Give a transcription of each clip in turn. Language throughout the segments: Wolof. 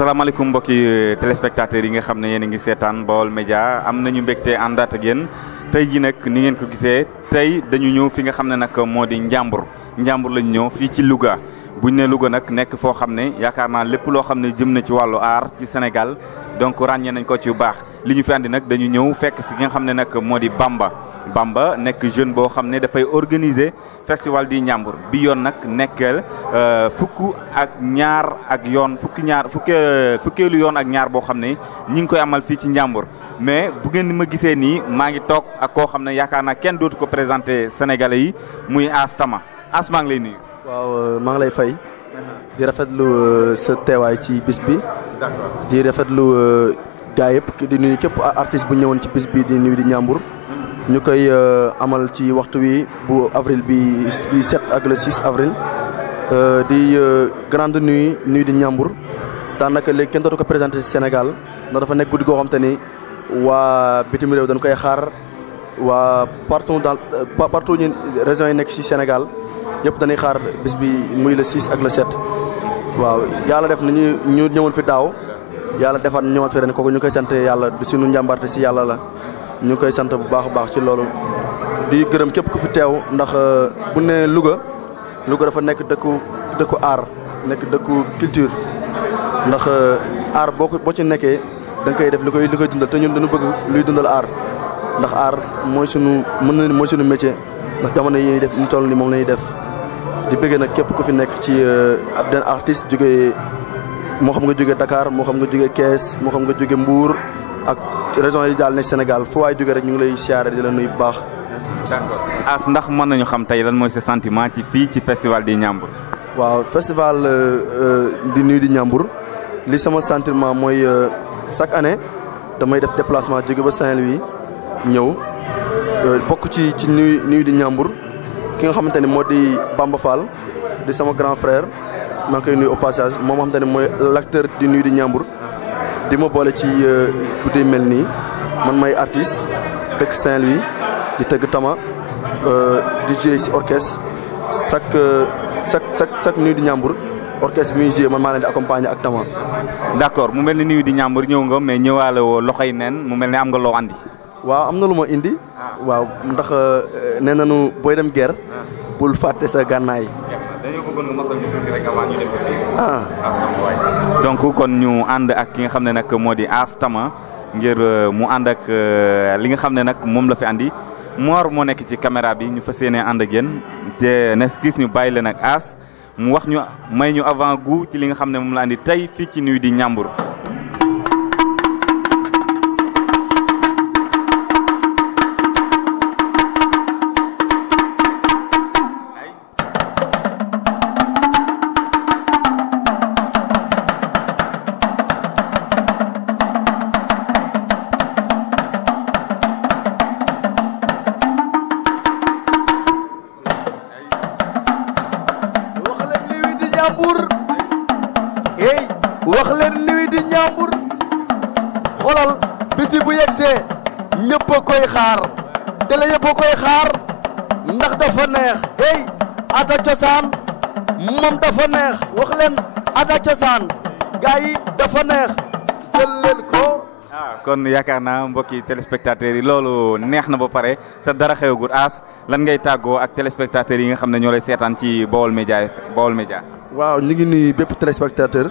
salaamaaleykum mbokki téléspectateurs yi nga xam ne yéen a ngi seetaan Baol Média am nañu mbégte àndaat ak yéen tey ji nag ni ngeen ko gisee tey dañu ñëw fi nga xam ne nag moo di Njàmbur lañu ñëw fii ci Louga buñ ne Louga nag nekk foo xam ne yaakaar naa lépp loo xam ne jëm na ci wàllu aar ci Sénégal donc ràññee nañ ko ci bu baax li ñu fi andi nag dañu ñëw fekk si nga xam ne nag moo di Bamba nekk jeune boo xam ne dafay organiser festival di Njàmbur bi yoon nag nekkal fukkeelu yoon ak ñaar boo xam ne ñi ngi koy amal fii ci Njàmbur mais bu ngeen ma gisee nii maa ngi toog ak koo xam ne yaakaar naa kenn dootu ko présenté Sénégalais yi muy Ass Tama Ass maa ngi lay nuyu. waaw maa ngi lay fay di rafetlu sa teewaay ci bis bi. d'accord di rafetlu gaa yëpp di nuyu képp artiste bu ñëwoon ci bis bi di nuyu di Njàmbur ñu koy amal ci waxtu wi bu avril bi 7 ak le 6 avril di grande nuit di Njàmbur daanaka léegi kenn dootu ko présenté ci Sénégal ndax dafa nekk guddi goo xam te ni waa bitim réew dañ koy xaar waa partout ñu régions yi nekk ci Sénégal yëpp dañuy xaar bis bi muy le 6 ak le 7 waaw yàlla def na ñu ñëwoon fi daaw yàlla defaat ñëwaat fi ren kooku ñu koy sant yàlla di suñu njàmbarte ci yàlla la ñu koy sant bu baax a baax ci loolu di gërëm képp ku fi teew ndax bu ne Louga dafa nekk dëkku art nekk dëkku culture ndax art boo ci nekkee da nga koy def li koy dundal te ñun dañu bëgg luy dundal art ndax art mooy suñu métier ndax jamono yi ñuy def ñu toll ni moom la ñuy def di bëgg nag képp ku fi nekk ci ab den artiste jógee moo xam nga jógee Dakar moo xam nga jógee Kees moo xam nga jógee Mbour ak régions yi daal nekk Sénégal fu waay jógee rek ñu ngi lay siyaare di la nuyu bu baax. d'accord Ass ndax mën nañu xam tey lan mooy sa sentiment ci fii ci festival di Njàmbur. waaw festival di nuyu di Njàmbur li sama sentiment mooy chaque année damay def déplacement jóge ba Saint-Louis ñëw bokk ci nuyu di Njàmbur ki nga xamante ni moo di Bamba Fall di sama grand frère maa ngi koy nuyu au passage moom nga xamante ne mooy l'acteur di nuyu di Njàmbur di ma boole ci guddi mel nii man may artiste dëkk Saint-Louis di tëgg tama di jouer ci orchestre chaque nuyu di Njàmbur orchestre bi muy jouer man maa leen di accompagner ak tama. d'accord mu mel ni nuyu di Njàmbur ñëw nga mais ñëwaale woo loxoy neen mu mel ni am nga loo andi. waaw am na lu ma indi. waaw ndax nee nañu booy dem guerre. bul fàtte sa gànnaay. dañoo bëggoon nga mosal ñu tuuti rek avant ñu dem donc kon ñu ànd ak ki nga xam ne nag moo di Ass Tama ngir mu ànd ak li nga xam ne nag moom la fi andi Mor moo nekk ci caméra bi ñu fas yéene ànd ak yéen te nes gis ñu bàyyi leen ak Ass mu wax ñu may ñu avant goût ci li nga xam ne moom la andi tey fii ci nuyu di Njàmbur. wax leen nuyu di Njàmbur xoolal bis bu yegsee ñëpp a koy xaar te la yëpp a koy xaar ndax dafa neex hey ada cosaan moom dafa neex wax leen ada cosaan gars yi dafa neex jël leen ko. kon yaakaar naa mbokki téléspectateurs yi loolu neex na ba pare te dara xewagul Ass lan ngay tàggoo ak téléspectateurs yi nga xam ne ñoo lay seetaan ci Baol Média. waaw ñu ngi nuyu bépp téléspectateur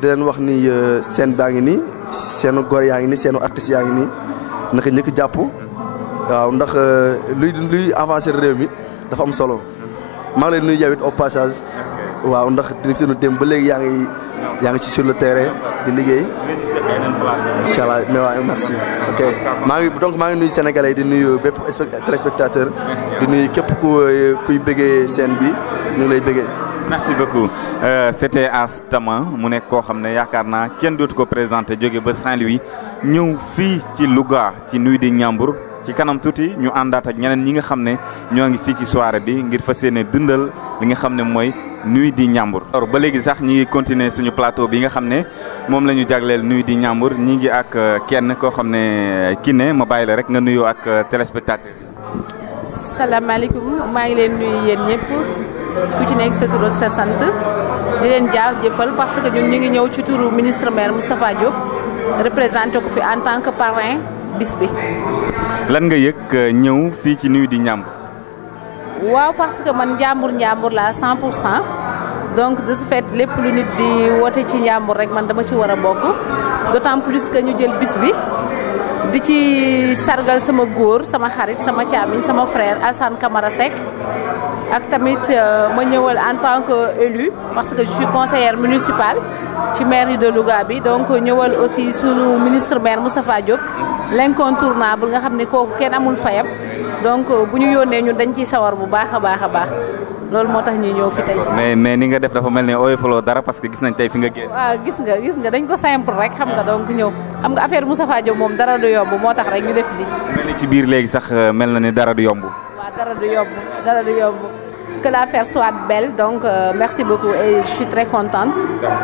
di leen wax ni scène baa ngi nii seenu góor yaa ngi nii seenu artistes yaa ngi nii naka ñëkk jàpp waaw ndax luy avancer réew mi dafa am solo maa ngi lay nuyu yow it au passage waaw ndax di seenu dem ba léegi yaa ngi ci sur le terrain di liggéey. incha allah mais waaw merci. ok maa ngi nuyu Sénégalais yi di nuyu bépp téléspectateur di nuyu képp kuy bëggee scène bi ñu ngi lay bëggee. merci beaucoup c'était Ass Tama mu nekk koo xam ne yaakaar naa kenn dootu ko présenté jóge ba Saint-Louis ñëw fii ci Louga ci nuyu di Njàmbur ci kanam tuuti ñu àndaat ak ñeneen ñi nga xam ne ñoo ngi fii ci soirée bi ngir fas yéene dundal li nga xam ne mooy nuyu di Njàmbur. ba léegi sax ñi ngi continuer suñu plateau bi nga xam ne moom la ñu jagleel nuyu di Njàmbur ñi ngi ak kenn koo xam ne Kiné ma bàyyi la rek nga nuyoo ak téléspectateur. salaamaaleykum maa ngi leen nuyu yéen ñëpp ku ci nekk sa tur ak sa sant di leen jaajëfal parce que ñun ñu ngi ñëw ci turu ministre maire Moustapha Diop représenté ko fi en tant que parrain bis bi. lan nga yëg ñëw fii ci Nuit du Ndiambour. waaw parce que man Ndiambour laa 100%. donc de ce fait lépp lu nit di woote ci Ndiambour rek man dama ci war a bokk d'autant plus que ñu jël bis bi di ci sargal sama góor sama xarit sama càmmiñ sama frère Assane Camara Seck ak tamit ma ñëwal en tant que élu parce que je suis conseillère municipale ci mairie de Louga bi donc ñëwal aussi sunu ministre maire Moustapha Diop l'incontournable nga xam ne kooku kenn amul fayam donc bu ñu yónnee ñun dañ ciy sawar bu baax a baax loolu moo tax ñuy ñëw fi tey. mais ni nga def dafa mel ne oyofaloo dara parce que gis nañ tey fi nga génn. waaw gis nga dañ ko simple rek xam nga donc ñëw xam nga affaire Moustapha Diop moom dara du yomb moo tax rek ñu def li mel ni ci biir léegi sax mel na ni dara du yomb. waaw dara du yomb que l'affaire soit belle donc merci beaucoup et je suis très contente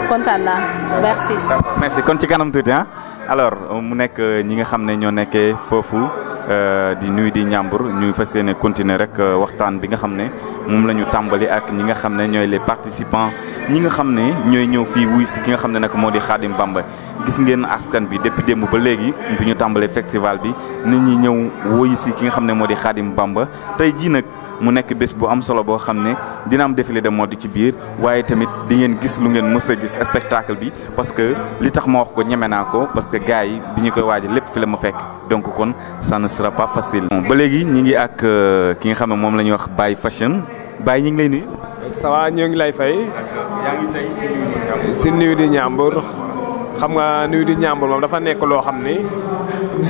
kontaan naa merci. merci kon ci kanam tuuti ah alors mu nekk ñi nga xam ne ñoo nekkee foofu. di Nuit du Ndiambour ñu fas yéene continuer rek waxtaan bi nga xam ne moom la ñu tàmbali ak ñi nga xam ne ñooy les participants ñi nga xam ne ñooy ñëw fii wuy si ki nga xam ne nag moo di Khadim Bamba gis ngeen askan bi depuis démb ba léegi bi ñu tàmbalee festival bi nit ñi ñëw wuy si ki nga xam ne moo di Khadim Bamba tey jii nag mu nekk bés bu am solo boo xam ne dina am défilé de mode ci biir waaye tamit di ngeen gis lu ngeen mës a gis spectacle bi parce que li tax ma wax ko ñeme naa ko parce que gars yi bi ñu koy waajal lépp fi la ma fekk donc kon ça ne sera pas facile. ba léegi ñi ngi ak ki nga xam ne moom la ñuy wax Baye Fashion Baye ñi ngi lay nuyu. ça va ñoo ngi lay fay. yaa ngi tey ci Nuit du Ndiambour xam nga Nuit du Ndiambour moom dafa nekk loo xam ni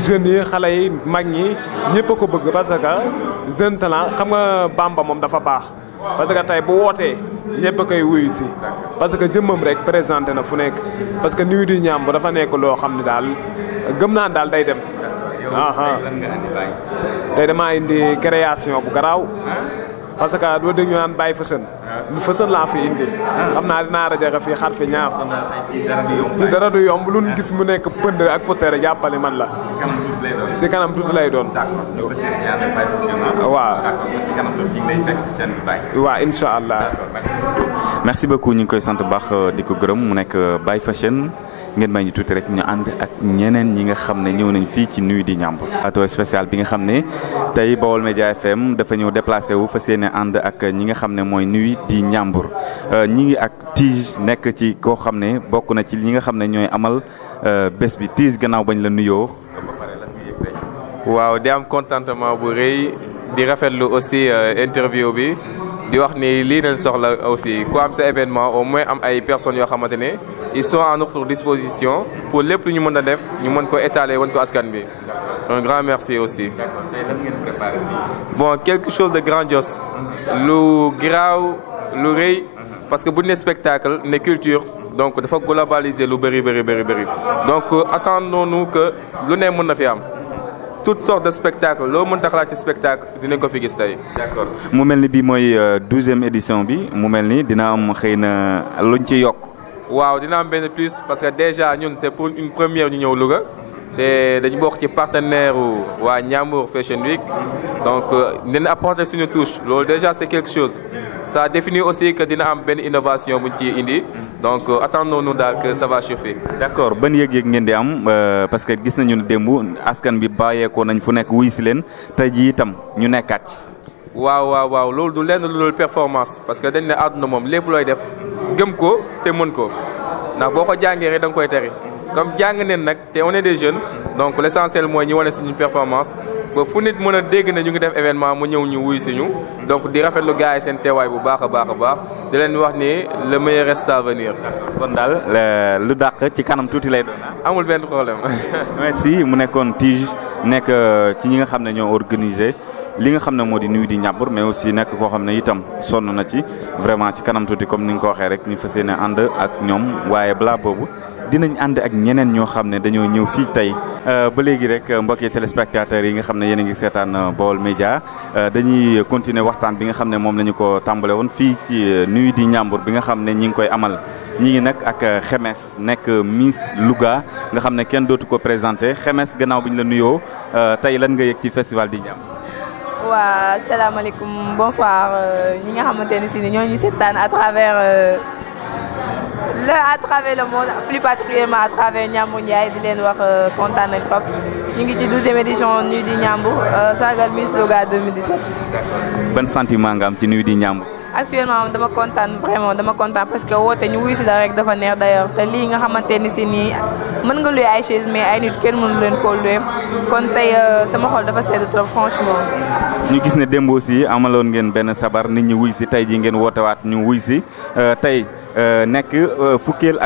jeunes yi xale yi mag ñi ñëpp a ko bëgg parce que jeune talent xam nga Bamba moom dafa baax parce que tey bu wootee ñëpp a koy wuyu si parce que jëmmam rek présenté na fu nekk parce que Nuit du Ndiambour dafa nekk loo xam ne daal gëm naa daal day dem. tey damaa indi création bu garaaw parce que doo dégg ñu naan Baye Fashion lu Fashion laa fi indi xam naa dinaa rajo fii xar fi ñaar fii dara du yomb lu ñu gis mu nekk pënd ak poussière jàppale man la ci kanam tuuti lay doon waaw incha allah. merci beaucoup ñu ngi koy sant baax di ko gërëm mu nekk Baye Fashion ngeen may ñu tuuti rek ñu ànd ak ñeneen ñi nga xam ne ñëw nañ fii ci Nuit du Ndiambour. plateau spécial bi nga xam ne tey Baol Média FM dafa ñëw déplacé wu fas yéene ànd ak ñi nga xam ne mooy Nuit du Ndiambour ñi ngi ak Tige nekk ci koo xam ne bokk na ci ñi nga xam ne ñooy amal bés bi Tige gannaaw bañ la nuyoo. waaw di am contentement bu rëy di rafetlu aussi interview bi di wax ni lii nañ soxla aussi ku am sa événement au moins am ay personnes yoo xamante ne ils sont à notre disposition pour lépp lu ñu mën a def ñu mën ko étaler wan ko askan bi un grand merci aussi. bon quelque chose de grandiose lu garaaw lu rëy parce que bu ñu ne spectacle ne culture donc dafa globaliser lu bëri donc attendons-nous que lu ne mën na fi am. toutes sortes de spectacles loo mën taxalaat ci spectacle dinañ ko fi gis tey. d'accord mu mel ni bii mooy 12e édition bi mu mel ni dina am xëy na luñ ci yokk. waaw dina am benn plus parce que déjà ñun c'est pour une première ñu ñëw Louga te dañu bokk ci partenaire waa Ndiambour Fashion Week donc dinañ apporter suñu touche loolu déjà c'est quelque chose ça définit aussi que dina am benn innovation buñ ci indi. donc attendons-nous daal que ça va chauffer. d'accord ban yëg-yëg ngeen di am parce que gis nañu ne démb askan bi bàyyeekoo nañ fu nekk wuy si leen tey jii itam ñu nekkaat ci. waaw loolu du lenn lu performance parce que dañ ne àdduna moom lépp looy def gëm ko te mën ko ndax boo ko jàngee rek da nga koy tari comme jàng neen nag te on est des jeunes donc l'essentiel mooy ñu wane suñu performance ba fu nit mën a dégg ne ñu ngi def événement mu ñëw ñu wuy si ñu donc di rafetlu gars yi seen teewaay bu baax a baax di leen wax ni le meilleur reste à venir. kon daal lu dàq ci kanam tuuti lay doon. amul benn problème. merci mu nekkoon Tige nekk ci ñi nga xam ne ñoo organisé li nga xam ne moo di Nuit du Ndiambour mais aussi nekk koo xam ne itam sonn na ci vraiment ci kanam tuuti comme ni nga ko waxee rek ñu fas yéene ànd ak ñoom waaye balaa boobu. dinañ ànd ak ñeneen ñoo xam ne dañoo ñëw fii tey ba léegi rek mbokki téléspectateurs yi nga xam ne yéen a ngi seetaan Baol Média dañuy continuer waxtaan bi nga xam ne moom la ñu ko tàmbale woon fii ci Nuit du Ndiambour bi nga xam ne ñi ngi koy amal ñi ngi nag ak Xemes nekk Miss Louga nga xam ne kenn dootu ko présenté Xemes gannaaw bi ñu la nuyoo tey lan nga yëg ci festival di Ndiambour. waa salaamaaleykum bonsoir ñi nga xamante ne si ñoo ñu seetaan à travers à travers le monde plus particulièrement à travers Ndiambour Ndiaye di leen wax kontaan nañ trop ñu ngi ci 12e édition Nuit du Ndiambour sargal Miss Louga 2017. ban sentiment nga am ci Nuit du Ndiambour. actuellement dama kontaan vraiment dama kontaan parce que woote ñu wuy si la rek dafa neex d'ailleurs te lii nga xamante ni si nii mën nga luy ay chaise mais ay nit kenn mënu leen koo luy kon tey sama xol dafa sedd trop franchement. ñu gis ne démb aussi amaloon ngeen benn sabar nit ñi wuy si tey ji ngeen wootewaat ñu wuy si tey nekk fukkeel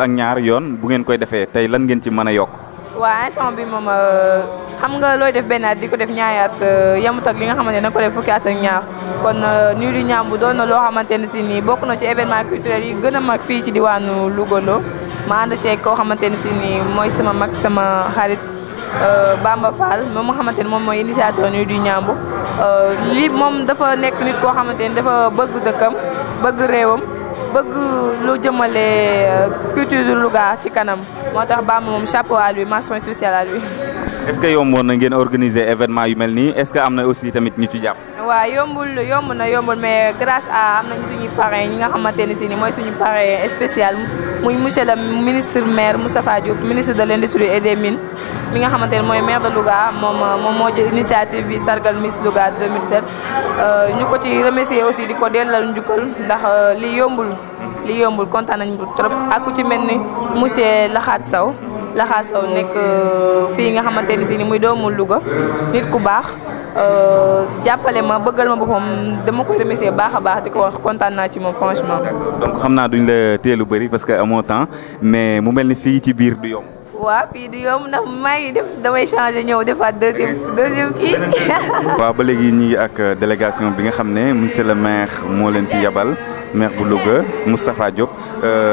ak ñaar yoon bu ngeen koy defee tey lan ngeen ci mën a yokk. waaw instant bi moom xam nga looy def benn at di ko def ñaari at yemut ak li nga xamante ne da nga ko def fukki at ak ñaar kon Nuit du Ndiambour doon na loo xamante ne si nii bokk na ci événement culturel yi gën a mag fii ci diwaanu Louga loo ma ànd ceeg koo xamante ne si nii mooy sama mag sama xarit Bamba Fall moom nga xamante ne moom mooy initiateur Nuit du Ndiambour lii moom dafa nekk nit koo xamante ne dafa bëgg dëkkam bëgg réewam bëgg lu jëmale culture du Louga ci kanam moo tax Bamba moom chapeau à lui mention spéciale à lui. est-ce que yomboon na ngeen organiser événement yu mel nii est-ce que am na aussi tamit ñu ci jàpp. waaw yombul mais grâce à am nañu suñuy parrain ñi nga xamante ne si ni mooy suñu parrain spécial muy monsieur le ministre maire Moustapha Diop ministre de l'industrie et des mines mi nga xamante ne mooy maire de Louga moom moo jël initiative bi sargal Miss Louga 2017 ñu ko ci remercier aussi di ko dellal njukkal ndax li yombul kontaan nañu trop ak ku ci mel ni monsieur Laxaat Sow nekk fii nga xamante ni si ni muy doomu Louga nit ku baax jàppale ma bëggal ma boppam dama koy remercier baax a baax di ko wax kontaan naa ci moom franchement. donc xam naa duñ la téelu bëri parce que amoo temps mais mu mel ni fii ci biir du yomb. waaw fii du yomb ndax maa ngi def damay changer ñëw defaat deuxième kii. waaw ba léegi ñi ngi ak délégation bi nga xam ne monsieur le maire moo leen fi yabal maire bu Louga Moustapha Diop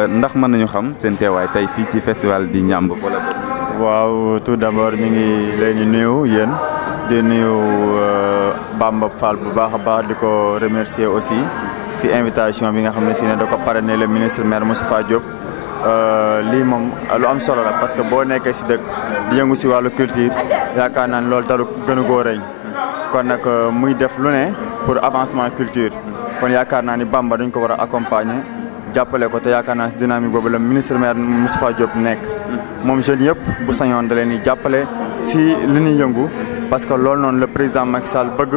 ndax mën nañu xam seen teewaay tey fii ci festival di Ndiambour wala. waaw tout d'abord ñu ngi leen di nuyu yéen di nuyu Bamba Fall bu baax a baax di ko remercier aussi si invitation bi nga xam ne si ne da ko parrainé le ministre maire Moustapha Diop. lii moom lu am solo la parce que boo nekkee si dëkk di yëngu si wàllu culture yaakaar naa ne loolu talu gën a koo rëy kon nag muy def lu ne pour avancement culture kon yaakaar naa ni Bamba dañ ko war a accompagner jàppale ko te yaakaar naa si dynamique boobu la ministre maire Moustapha Diop nekk moom jeunes yëpp bu sañoon da leen di jàppale si li ñuy yëngu parce que loolu noonu le président Macky Sall bëgg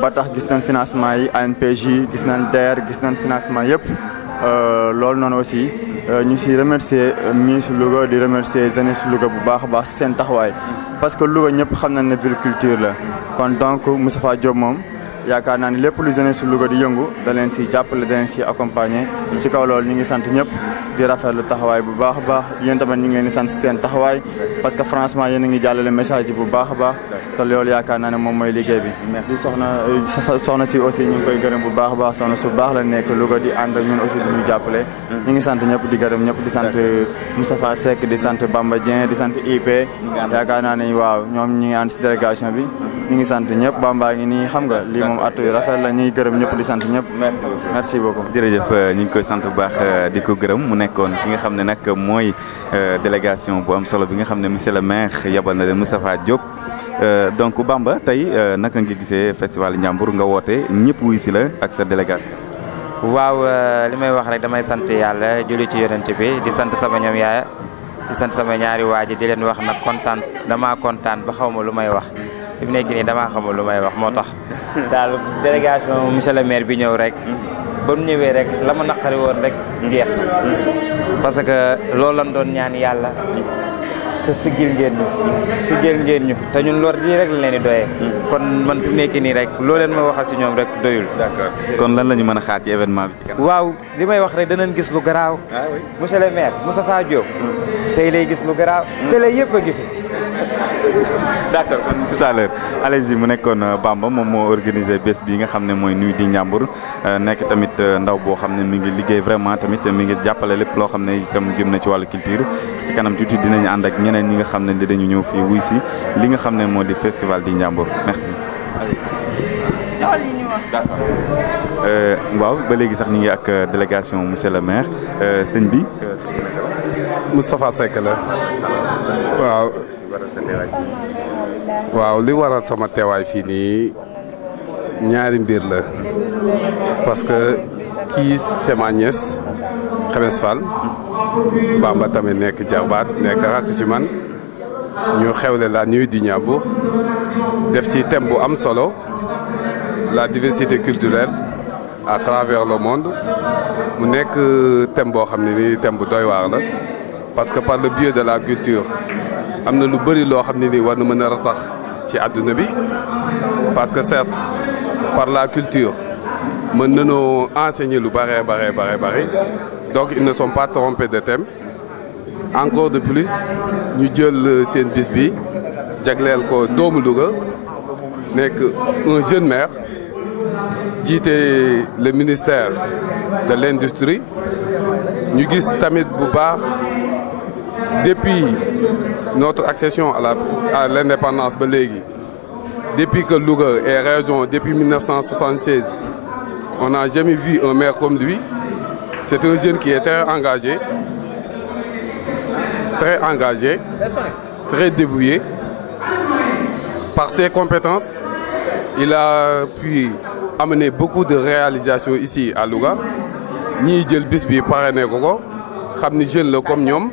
ba tax gis nañ financement yi ANPJ gis nañ DER gis nañ financement yëpp loolu noonu aussi ñu si remercier Miss Louga di remercier jeunesse Louga bu baax a baax si seen taxawaay parce que Louga ñëpp xam nañ ne ville culture la kon donc Moustapha Diop moom yaakaar naa ni lépp lu jeunesse Louga di yëngu da leen si jàppale da leen si accompagner si kaw loolu ñu ngi sant ñëpp di rafetlu taxawaay bu baax a baax yéen tamit ñu ngi leen di sant seen taxawaay parce que franchement yéen a ngi jàllale message yi bu baax a baax te loolu yaakaar naa ne moom mooy liggéey bi. merci soxna si aussi ñu ngi koy gërëm bu baax a baax soxna su baax la nekk Louga di ànd ak ñun aussi di ñu jàppale. ñu ngi sant ñëpp di gërëm ñëpp di sant Moustapha Seck di sant Bamba Dieng di sant IP yaakaar naa ne waaw ñoom ñu ngi ànd si délégation bi ñu ngi sant ñëpp Bamba ngi nii xam nga lii moom atu rafet la ñuy gërëm ñëpp di sant ñëpp. merci beaucoup. jërëjëf ñu ngi koy sant bu baax di ko gërëm mu nekkoon ki nga xam ne nag mooy délégation bu am solo bi nga xam ne monsieur le maire yabal na leen Moustapha Diop donc Bamba tey naka nga gisee festival Ndiambour nga woote ñëpp wuy si la ak sa délégation. waaw li may wax rek damay sant yàlla julli ci yonent bi di sant sama ñoom yaaya di sant sama ñaari waaji di leen wax nag damaa kontaan ba xaw ma lu may wax fi mu nekk nii damaa xamul lu may wax moo tax daal délégation monsieur le maire bi ñëw rek ba mu ñëwee rek la ma naqari woon rek jeex na parce que loolu lañ doon ñaan yàlla te siggil ngeen ñu te ñun lor lii rek la leen di doyee kon man fi mu nekk nii rek loo leen ma waxal ci ñoom rek doyul. d'accord kon lan la ñu mën a xaar ci événement bi ci kanam. waaw li may wax rek danañ gis lu garaaw. monsieur le maire Moustapha Diop tey lay gis lu garaaw. télé yëpp a ngi fi. d'accord kon tout à l'heure allez-y mu nekkoon Bamba moom moo organisé bés bi nga xam ne mooy Nuit du Ndiambour nekk tamit ndaw boo xam ne mi ngi liggéey vraiment tamit mi ngi jàppale lépp loo xam ne itam jëm na ci wàllu culture ci kanam tuuti dinañu ànd ak ñeneen ñi nga xam ne dañu ñëw fii wuy si li nga xam ne moo di festival di Ndiambour merci. waaw ba léegi sax ñu ngi ak délégation monsieur le maire sëñ bi. Moustapha Seck la waaw li waral sama teewaay fii nii ñaari mbir la parce que kii c'est ma nièce Xemes Fall Bamba tamit nekk jarbaat nekk rakk ci man ñu xewle la nuit du Ndiambour def ci thème bu am solo la diversité culturelle à travers le monde mu nekk thème boo xam ne ni thème bu doy waar la parce que par le biais de la culture am na lu bëri loo xam ne ni war na mën a ratax ci àdduna bi parce que certes par la culture mën nañoo enseigner lu bare donc ils ne sont pas trompés de thème encore de plus ñu jël seen bis bi jagleel ko doomu Louga nekk un jeune maire jiite le ministère de l'industrie ñu gis tamit bu baax depuis notre accession à l'indépendance ba léegi depuis que Louga est région depuis 1976 on n'a jamais vu un maire comme lui. C'est un jeune qui est très engagé, très dévoué. Par ses compétences, il a pu amener beaucoup de réalisations ici à Louga. Ñi jël bis bi parrainé ko xam ni jeune la comme ñoom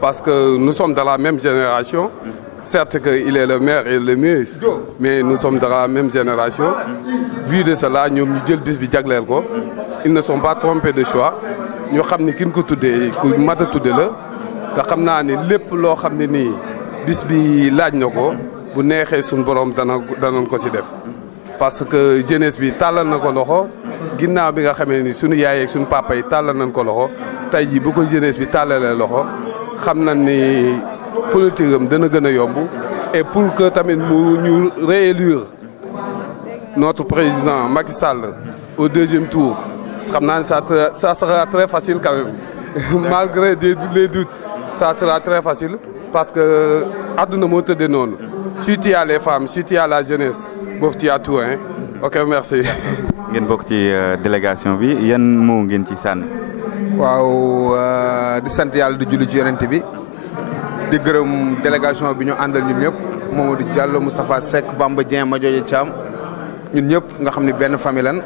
parce que nous sommes de la même génération. Certes qu'il est le maire et le ministre, mais nous sommes de la même génération. Vu de cela, ñoom ñu jël bis bi jagleel ko. Ils ne sont pas trompés de choix. ñu xam ni kin ko tuddee ku mat a tudde la te xam naa ni lépp loo xam ne nii bis bi laaj na ko bu neexee suñu borom danañ ko ci def. parce que jeunesse bi tàllal na ko loxo ginnaaw bi nga xamee ni suñu yaay ak suñu papa yi tàllal nañ ko loxo tey jii bu ko jeunesse bi tàllalee loxo xam nañ ni politique am dana gën a yomb et pour que tamit mu ñu réélire notre président Macky Sall au deuxième tour. xam naa ne ça sera très facile quand même malgré les doutes ça sera très facile parce que àdduna moo tëddee noonu si tu as les femmes si tu as la jeunesse boobu tu as tout hein ok merci. ngeen bokk ci délégation bi yan moo ngeen ci sànni. waaw di sant yàlla di julli ci yonent bi di gërëm délégation bi ñu àndal ñun ñëpp Mamadou Diallo Moustapha Seck Bamba Dieng Madiodia Thiam ñun ñëpp nga xam ne benn famille lan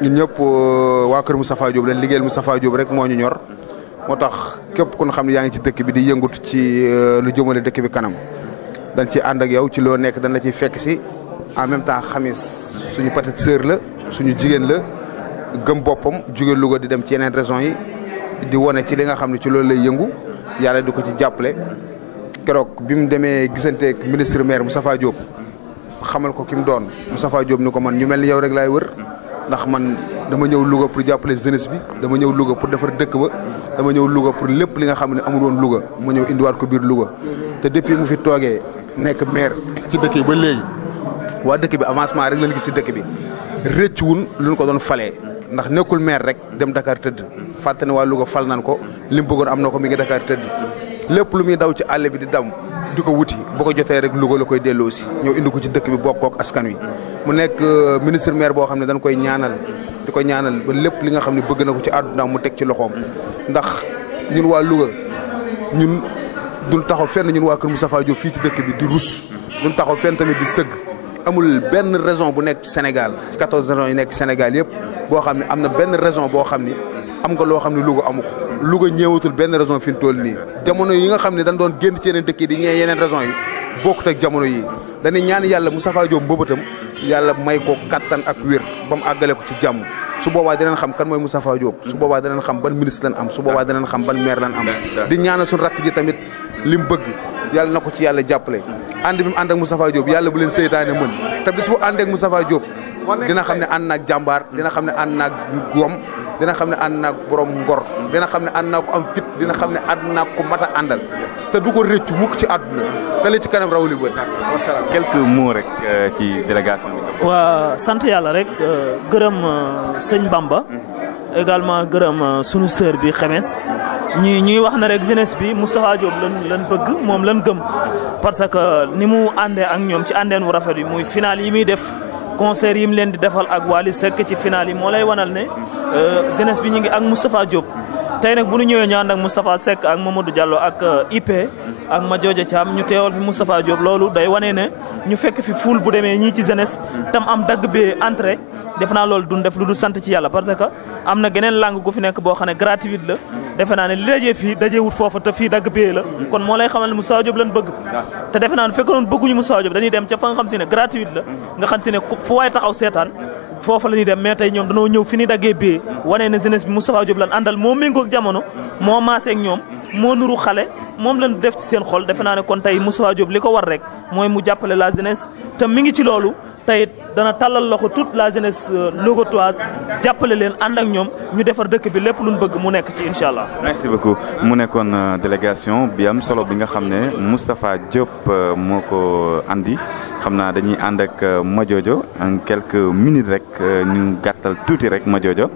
ñun ñëpp waa kër Moustapha Diop leen liggéeyal Moustapha Diop rek moo ñu ñor moo tax képp ku nga xam ne yaa ngi ci dëkk bi di yëngut ci lu jëmale dëkk bi kanam dañ ci ànd ak yow ci loo nekk dañ la ciy fekk si en même temps xamis suñu petite sœur la suñu jigéen la gëm boppam jóge Louga di dem ci yeneen raisons yi di wone ci li nga xam ne ci loolu lay yëngu yàlla di ko ci jàppale keroog bi mu demee gisanteeg ministre maire Moustapha Diop xamal ko ki mu doon Moustapha Diop ni ko man ñu mel ni yow rek laay wër ndax man dama ñëw Louga pour jàppale jeunesse bi dama ñëw Louga pour defar dëkk ba dama ñëw Louga pour lépp li nga xam ne amul woon Louga ma ñëw indiwaat ko biir Louga te depuis mu fi toogee nekk maire ci dëkk yi ba léegi waa dëkk bi avancement rek lañ gis ci dëkk bi rëccuwun lu ñu ko doon falee ndax nekkul maire rek dem Dakar tëdd fàtte ne waa Louga fal nan ko li mu bëggoon am na ko mi ngi Dakar tëdd lépp lu muy daw ci àll bi di dam di ko wuti bu ko jotee rek Louga la koy delloo si ñëw indi ko ci dëkk bi bokkook askan wi mu nekk ministre maire boo xam ne dañ koy ñaanal di ko ñaanal ba lépp li nga xam ne bëgg na ko ci àdduna mu teg ci loxoom ndax ñun waa Louga ñun duñ taxaw fenn ñun waa kër Moustapha Diop fii ci dëkk bi di rus duñ taxaw fenn tamit di sëgg amul benn raison bu nekk ci Sénégal ci 14 raisons yi nekk Sénégal yëpp boo xam ne am na benn raison boo xam ni am nga loo xam ne Louga amu ko Louga ñëwatul benn raison fi mu toll nii jamono yi nga xam ne dañ doon génn ci yeneen dëkk yi di ñëwee yeneen raison yi bokkut ak jamono yi dañuy ñaan yàlla Moustapha Diop mbëbëtam yàlla may ko kattan ak wér ba mu àggale ko ci jàmm su boobaa dinañ xam kan mooy Moustapha Diop su boobaa dinañ xam ban ministre lañ am su boobaa dinañ xam ban maire lañ am di ñaanal suñu rakk ji tamit li mu bëgg yàlla na ko ci yàlla jàppale ànd bi mu ànd ak Moustapha Diop yàlla bu leen seytaane mën te bis bu ànd ak Moustapha Diop dina xam ne ànd naag jàmbaar dina xam ne ànd naag góom dina xam ne ànd naag borom ngor dina xam ne ànd naag ko am fit dina xam ne ànd naag ko mat a àndal te du ko rëccu mukk ci àdduna te li ci kanam raw li bët wasalaam. quelques mots rek ci délégation bi. waa sant yàlla rek gërëm sëñ Bamba également gërëm sunu sœur bi Xemes ñuy wax na rek jeunesse bi Moustapha Diop lan bëgg moom lan gëm parce que ni mu àndee ak ñoom ci àndeen wu rafet bi muy final yi muy def. concert yi mu leen di defal ak Wally Seck ci final yi moo lay wanal ne jeunesse bi ñu ngi ak Moustapha Diop tey nag bu ñu ñëwee ñu ànd ak Moustapha Seck ak Mamadou Diallo ak IP ak Madiodia Thiam ñu teewal fi Moustapha Diop loolu day wane ne ñu fekk fi foule bu demee ñii ci jeunesse tam am dagg bee entrée defe naa loolu duñ def lu dul sant ci yàlla parce que am na geneen langue gu fi nekk boo xam ne gratuite la defe naa ne li dajee fii dajee wut foofa te fii dagg payé la kon moo lay xamal ne Moustapha Diop lan bëgg te defe naa ne fekk noonu bëgguñu Moustapha Diop dañuy dem ca fa nga xam si ne gratuite la nga xam si ne fu waay taxaw seetaan foofu la ñuy dem mais tey ñoom dañoo ñëw fi ni daggee bee wane ne jeunesse bi Moustapha Diop lan àndal moo méngoog jamono moo maasee ak ñoom moo nuru xale moom lañ def ci seen xol defe naa ne kon tey Moustapha Diop li ko war rek mooy mu jàppale la jeunesse te mi ngi ci loolu tey dana tàllal loxo toute la jeunesse logotoise jàppale leen ànd ak ñoom ñu defar dëkk bi lépp luñ bëgg mu nekk ci incha allah. merci beaucoup mu nekkoon délégation bi am solo bi nga xam ne Moustapha Diop moo ko andi xam naa dañuy ànd ak Madiodio en quelques minutes rek ñu gàttal tuuti rek Madiodio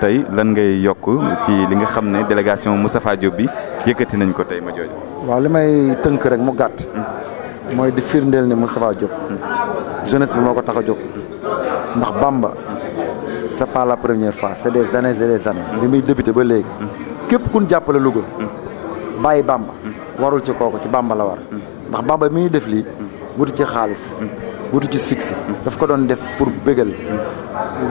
tey lan ngay yokk ci li nga xam ne délégation Moustapha Diop bi yëkkati nañ ko tey Madiodio. waaw li may tënk rek mu gàtt. mooy di firndeel ne Moustapha Diop jeunesse bi moo ko tax a jóg ndax Bamba c'est pas la première fois c'est des années et des années bi muy débuté ba léegi képp kun jàppale Louga bàyyi Bamba warul ci kooku ci Bamba la war ndax Bamba mi ñuy def lii wutu ci xaalis wutu ci succès daf ko doon def pour bégal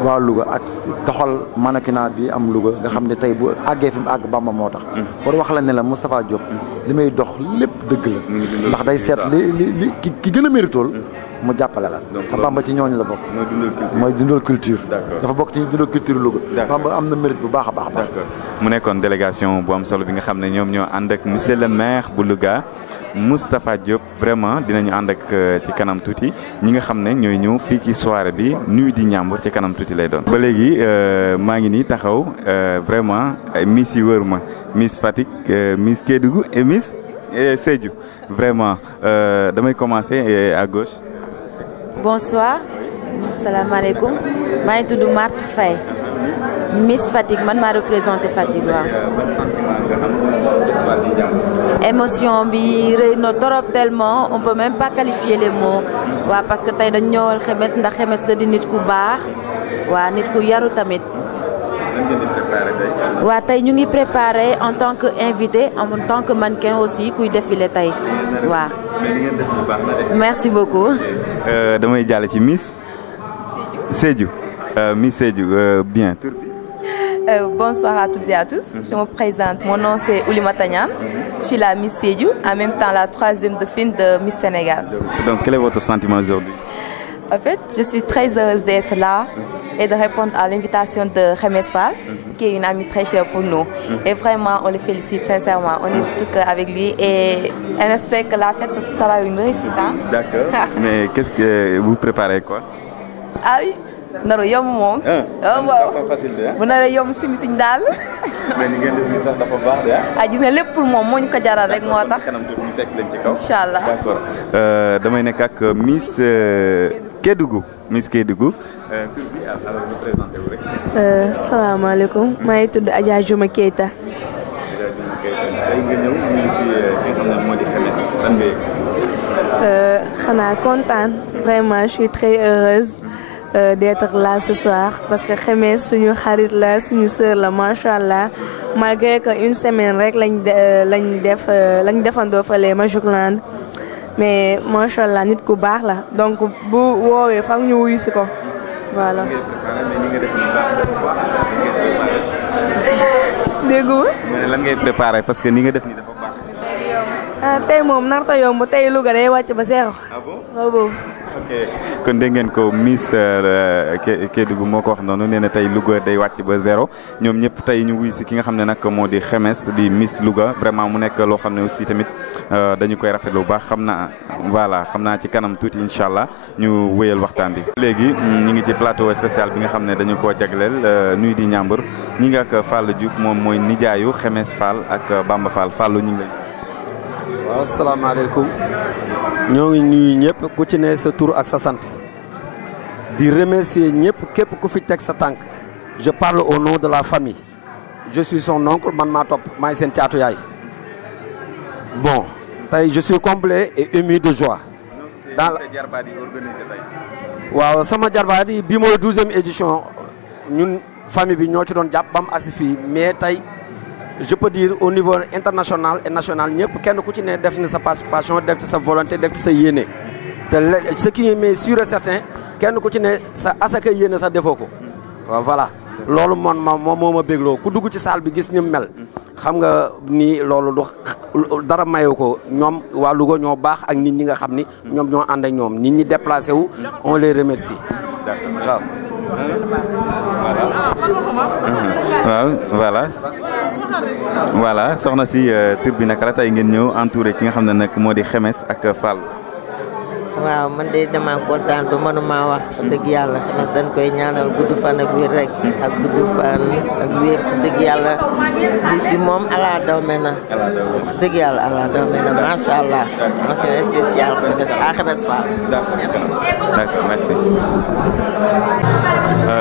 waa Louga ak doxal mannequinat bi am Louga nga xam ne tey bu àggee fi mu àgg Bamba moo tax pour wax la ne la Moustapha Diop li may dox lépp dëgg la ndax day seet li ki gën a méritool mu jàppale la te Bamba ci ñooñu la bokk mooy dundal culture dafa bokk ci dundal culture Louga Bamba am na mérite bu baax a baax mu nekkoon délégation bu am solo bi nga xam ne ñoom ñoo ànd ak monsieur le maire bu Louga Moustapha Diop vraiment dinañu ànd ak ci kanam tuuti ñi nga xam ne ñooy ñëw fii ci soirée bi nuit di Ndiambour ci kanam tuuti lay doon. ba léegi maa ngi nii taxaw vraiment miss yi wër ma miss Fatick miss Kédougou et miss Sédhiou vraiment damay commencer à gauche. bonsoir salaamaaleykum maa ngi tudd Marthe Faye miss Fatick man maa représenté Fatick waaw. émotion bi rëy na trop tellement on peut même pas qualifier les mots waaw parce que tey dañ ñëwal Xemes ndax Xemes da di nit ku baax waa nit ku yaru tamit. waa tey ñu ngi préparé en tant que invité en tant que mannequin aussi kuy défilé tey waaw. merci beaucoup. damay jàll ci miss Sédhiou miss Sédhiou bien. Bonsoir à toutes et à tous. Je me présente. Mon nom c'est Oulimata Niane. Je suis la Miss Sédhiou, en même temps la 3e dauphine de Miss Sénégal. Donc quel est votre sentiment aujourd'hui? En fait, je suis très heureuse d'être là et de répondre à l'invitation de Xemes Fall, qui est une amie très chère pour nous. Et vraiment, on le félicite sincèrement. On est de tout cœur avec lui et on espère que la fête sera une réussite. Hein? D'accord. Mais qu'est-ce que vous préparez quoi? Ah oui. Naro yomb moom. waaw bu naree yomb simi siñ daal. mais ni ngeen def nii sax dafa baax de ah gis nga lépp pour moom moo ñu ko jaral rek moo tax. kanam tuuti ñu fekk leen ci kaw. incha allah d'accord damay nekk ak Miss Kédougou Miss Kédougou. tur bi alors ñu présenté wu rek. salaamaaleykum maa ngi tudd Adja Juma Keita. Adja Juma Keita tey nga ñëw ñu ngi si fi nga xam ne moo di Xemes lan nga yëg. xanaa kontaan vraiment je suis très heureuse. D'être là ce soir parce que Xemes suñu xarit la suñu sœur la macha allah malgré que une semaine rek lañ defandoo fële Magicland mais macha allah nit ku baax la donc bu woowee foog ñu wuyu si ko voilà. dégg nga. lan ngay préparé parce que ni nga def nii dafa baax. ah tey moom narta yomb tey Louga day wàcc ba zéro. ah bon waaw boobu. ok kon dégg ngeen ko Miss Kédougou moo ko wax noonu nee na tey Louga day wàcc ba zéro ñoom ñëpp tey ñu wuy si ki nga xam ne nag moo di Xemes di Miss Louga vraiment mu nekk loo xam ne aussi tamit dañu koy rafetlu bu baax xam naa ci kanam tuuti incha allah ñu wéyal waxtaan bi. léegi ñu ngi ci plateau spécial bi nga xam ne dañu koo jagleel nuit di Ndiambour ñi ngi ak Fallou Diouf moom mooy nijaayu Xemes Fall ak Bamba Fall Fallou ñu ngi lay. waaw asalaamaaleykum ñoo ngi nuyu ñëpp ku ci ne sa tur ak sa sant di remercier ñëpp képp ku fi teg sa tànk je parle au nom de la famille je suis son oncle man maa topp maay seen caatu yaay bon tey je suis complet et ému de joie. dans la waaw sama jarbaat yi bii mooy 12e édition ñun famille bi ñoo ci doon jàpp bam agsi fii mais tey je peux dire au niveau international et national ñëpp kenn ku ci ne def na sa participation def ci sa volonté def ci sa yéene te ce qui est sûr et certain kenn ku ci ne sa asaka yéene sa defoo ko waaw voilà loolu moom moo ma bégloo ku dugg ci salle bi gis ni mel xam nga ni loolu du dara mayu ko ñoom waa Louga ñoo baax ak nit ñi nga xam ni ñoom ñoo ànd ak ñoom nit ñi déplacé wu on les remercie waaw. waaw voilà soxna si tur bi naka la tey ngeen ñëw entouré ki nga xam ne nag moo di Xemes ak Fall. waaw man de dama kontaan ba mënuma wax dëgg yàlla Xemes dañ koy ñaanal gudd fan ak wér rek ak gudd fan ak wér dëgg yàlla bis bi moom ala daw me na wax dëgg yàlla ala daw me na macha allah mention spéciale Xemes à Xemes Fall. D'accord, merci.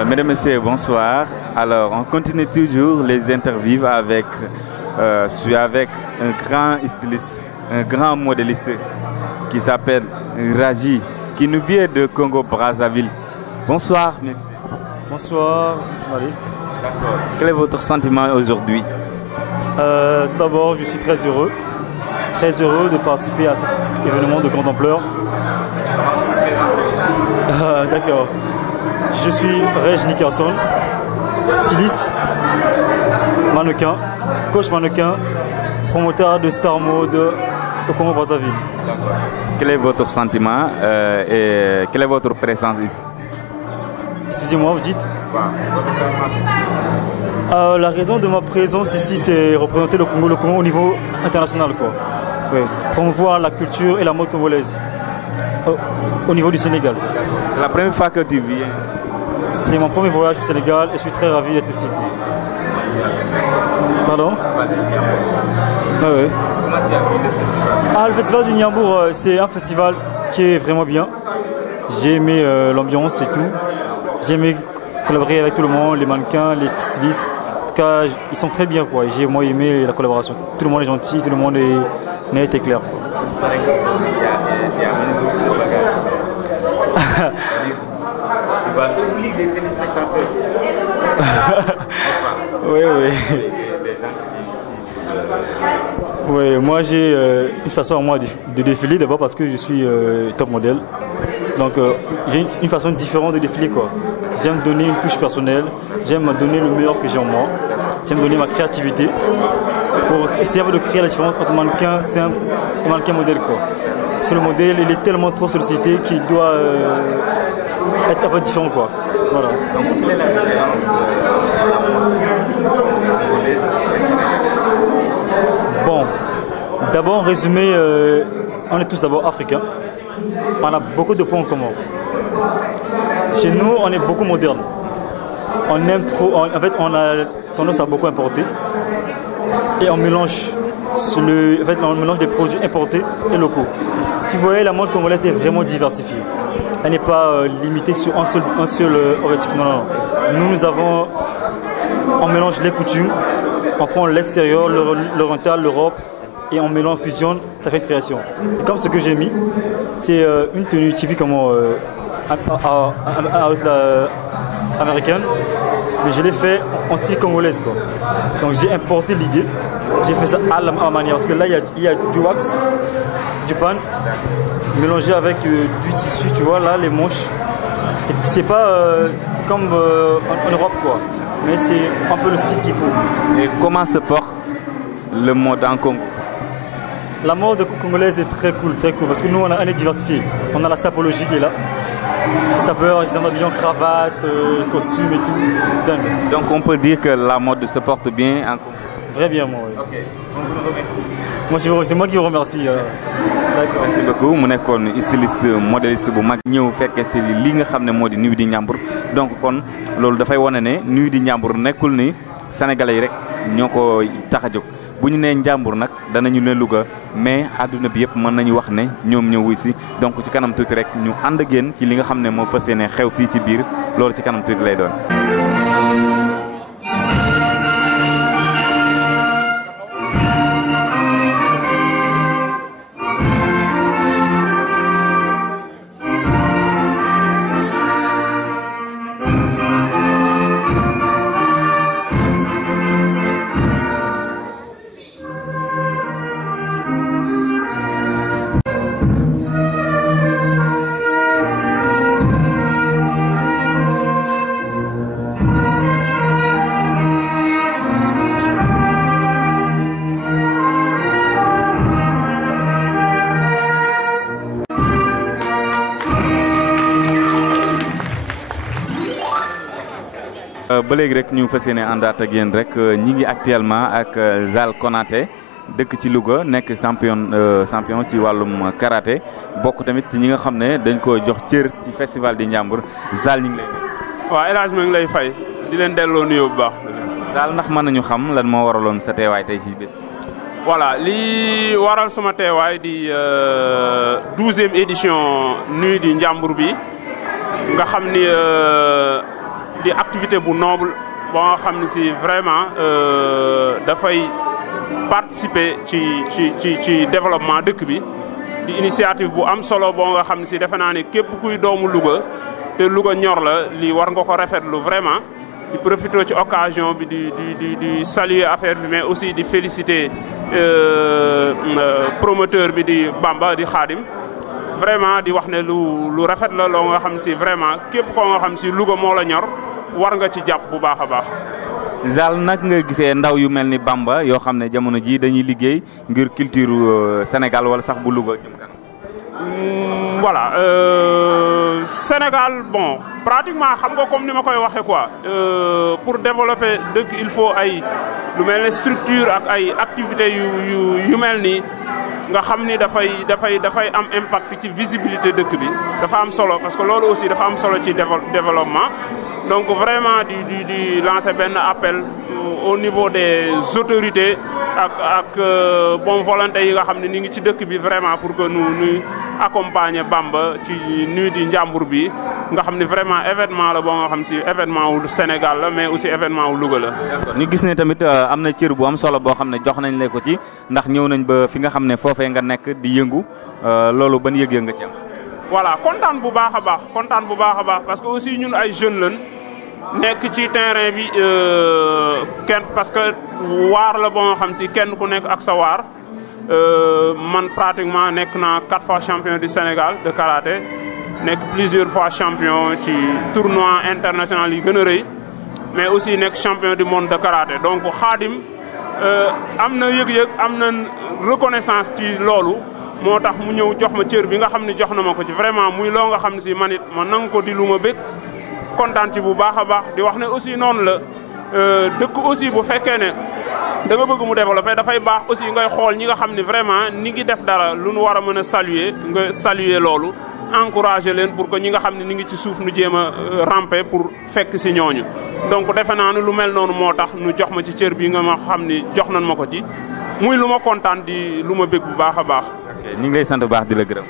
Mesdames, Messieurs, bonsoir. Alors, on continue toujours les interviews avec, je suis avec un grand styliste, un grand modéliste qui s'appelle Raji, qui nous vient de Congo-Brazzaville. Bonsoir, monsieur. Bonsoir, journaliste. D'accord. Quel est votre sentiment aujourd'hui? Tout d'abord, je suis très heureux de participer à cet événement de grande ampleur. D'accord. Je suis Rej Nickerson, styliste, mannequin, coach mannequin, promoteur de Star Mode au Congo-Brazzaville. Quel est votre sentiment et quelle est votre présence ici? Excusez-moi, vous dites? La raison de ma présence ici, c'est représenter le Congo au niveau international, quoi. Ouais. Promouvoir la culture et la mode congolaise au niveau du Sénégal. C'est la première fois que tu viens? C'est mon premier voyage au Sénégal et je suis très ravi d'être ici. Pardon? Ah ouais. Le festival du Niambour, c'est un festival qui est vraiment bien. J'ai aimé l'ambiance et tout. J'ai aimé collaborer avec tout le monde, les mannequins, les stylistes. En tout cas, ils sont très bien, quoi. J'ai moi aimé la collaboration. Tout le monde est gentil, tout le monde est net et clair, quoi. Oui. Oui, moi j'ai une façon à moi de défiler d'abord parce que je suis top modèle. Donc j'ai une façon différente de défiler, quoi. J'aime donner une touche personnelle, j'aime donner le meilleur que j'ai en moi, j'aime donner ma créativité pour essayer de créer la différence entre mannequin simple et mannequin modèle, quoi. C'est le modèle, il est tellement trop sollicité qu'il doit être un peu différent, quoi. Voilà. Donc, quelle est la différence Bon, d'abord en résumé, on est tous d'abord africains. On a beaucoup de points en commun. Chez nous, on est beaucoup moderne. On aime trop, en fait, on a tendance à beaucoup importer. Et on mélange des produits importés et locaux. Si vous voyez, la mode congolaise est vraiment diversifiée. Elle n'est pas limitée sur un seul objectif. Non. On mélange les coutumes, on prend l'extérieur, l'oriental, l'Europe, et on mélange, fusionne, ça fait une création. Et comme ce que j'ai mis, c'est une tenue typique américaine, mais je l'ai fait en style congolaise, quoi. Donc j'ai importé l'idée, j'ai fait ça à la manière, parce que là il y a du wax, c'est du pan, mélangé avec du tissu, tu vois, là les manches, c'est pas comme en Europe, quoi, mais c'est un peu le style qu'il faut. Et comment se porte le mode en Congo? La mode congolaise est très cool, parce que nous on est diversifié. On a la sapologie qui est là. Les sapeurs, ils sont habillés en cravate, costume et tout. Dingue. Donc on peut dire que la mode se porte bien en Congo? Très bien, moi, oui. Ok, on vous remercie. C'est moi qui vous remercie. D'accord. Merci beaucoup. mu nekkoon styliste modéliste bu mag ñëw fekkee si li nga xam ne moo di Nuit du Ndiambour. Donc kon loolu dafay wane ne Nuit du Ndiambour nekkul ni sénégalais yi rek ñoo ko tax a jóg. bu ñu nee Njàmbur nag danañu ne Louga mais àdduna bi yëpp mën nañu wax ne ñoom ñëw wuy si donc ci kanam tuuti rek ñu ànd ak yéen ci li nga xam ne moo fas yéene xew fii ci biir loolu ci kanam tuuti lay doon. ba léegi rek ñu fas yéene àndaat ak yéen rek ñi ngi actuellement ak Zal Konaté dëkk ci Louga nekk champion ci wàllum karaté bokk tamit ci ñi nga xam ne dañ ko jox cër ci festival di Njàmbur Zal ñu ngi lay. waaw El Hadj ma ngi lay fay di leen delloo nuyoo bu baax. Zal ndax mën nañu xam lan moo waraloon sa teewaay tey ci bés. voilà li waral sama teewaay di 12e édition nuit di Njàmbur bi nga xam ni di activité bu noble boo nga xam ni si vraiment dafay participer ci développement dëkk bi di initiative bu am solo boo nga xam ni si defe naa ne képp kuy doomu Louga te Louga ñor la lii war nga ko rafetlu vraiment di profiter ci occasion bi di saluer affaire bi mais aussi di féliciter promoteur bi di Bamba di Khadim vraiment di wax ne lu rafet la loo nga xam si vraiment képp koo nga xam si Louga moo la ñor war nga ci jàpp bu baax a baax. Zal nag nga gisee ndaw yu mel ni Bamba yoo xam ne jamono ji dañuy liggéey ngir culture Sénégal wala sax bu Louga jëm kanam. voilà Sénégal bon pratiquement xam nga comme ni ma koy waxee quoi pour développer dëkk il faut ay lu mel ne structure ak ay activités yu mel nii nga xam ni dafay am impact ci visibilité dëkk bi dafa am solo parce que loolu aussi dafa am solo ci développement donc vraiment di lancer benn appel au niveau des autorités ak bon volonté yi nga xam ne ni ngi ci dëkk bi vraiment pour que nu accompagner Bamba ci nuit di Njàmbur bi nga xam ne vraiment événement la boo nga xam si événement wu Sénégal la mais aussi événement wu Louga la. d'accord ñu gis ne tamit am na cër bu am solo boo xam ne jox nañ la ko ci ndax ñëw nañ ba fi nga xam ne foofee nga nekk di yëngu loolu ban yëg-yëg nga ci am. voilà kontaan bu baax a baax parce que aussi ñun ay jeunes lañ nekk ci terrain bi kenn parce que waar la boo nga xam si kenn ku nekk ak sa waar man pratiquement nekk naa 4 fois champion du Sénégal de karaté nekk plusieurs fois champion ci tournoi international yi gën a rëy mais aussi nekk champion du monde de karaté donc Khadim am na yëg-yëg am na reconnaissance ci loolu moo tax mu ñëw jox ma cër bi nga xam ne jox na ma ko ci vraiment muy loo nga xam ne si man it ma nang ko di lu ma bëgg kontaan ci bu baax a baax di wax ne aussi noonu la dëkk aussi bu fekkee ne da nga bëgg mu développer dafay baax aussi ngay xool ñi nga xam ne vraiment ni ngi def dara lu nu war a mën a saluer nga saluer loolu encourager leen pour que ñi nga xam ne ni ngi ci suuf nu jéem a ramper pour fekk si ñooñu donc defe naa ne lu mel noonu moo tax nu jox ma ci cër bi nga ma xam ni jox nañ ma ko ci muy lu ma kontaan di lu ma bëgg bu baax a baax. ok ñu ngi lay sant bu baax di la gërëm.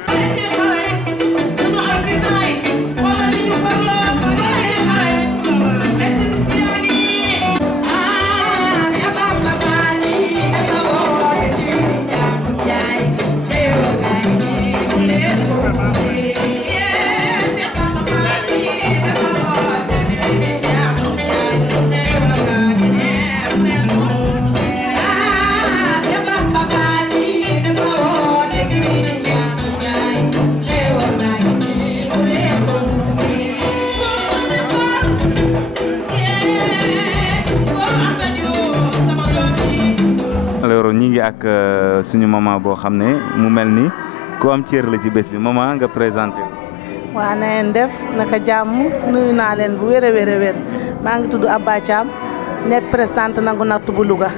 ñi ngi ak suñu maman boo xam ne mu mel ni ku am cër la ci bés bi maman nga présenté. waa na ngeen def naka jàmm nuyu naa leen bu wér a wér maa ngi tudd Abba Thiam nekk présidente nangu nattu bu Louga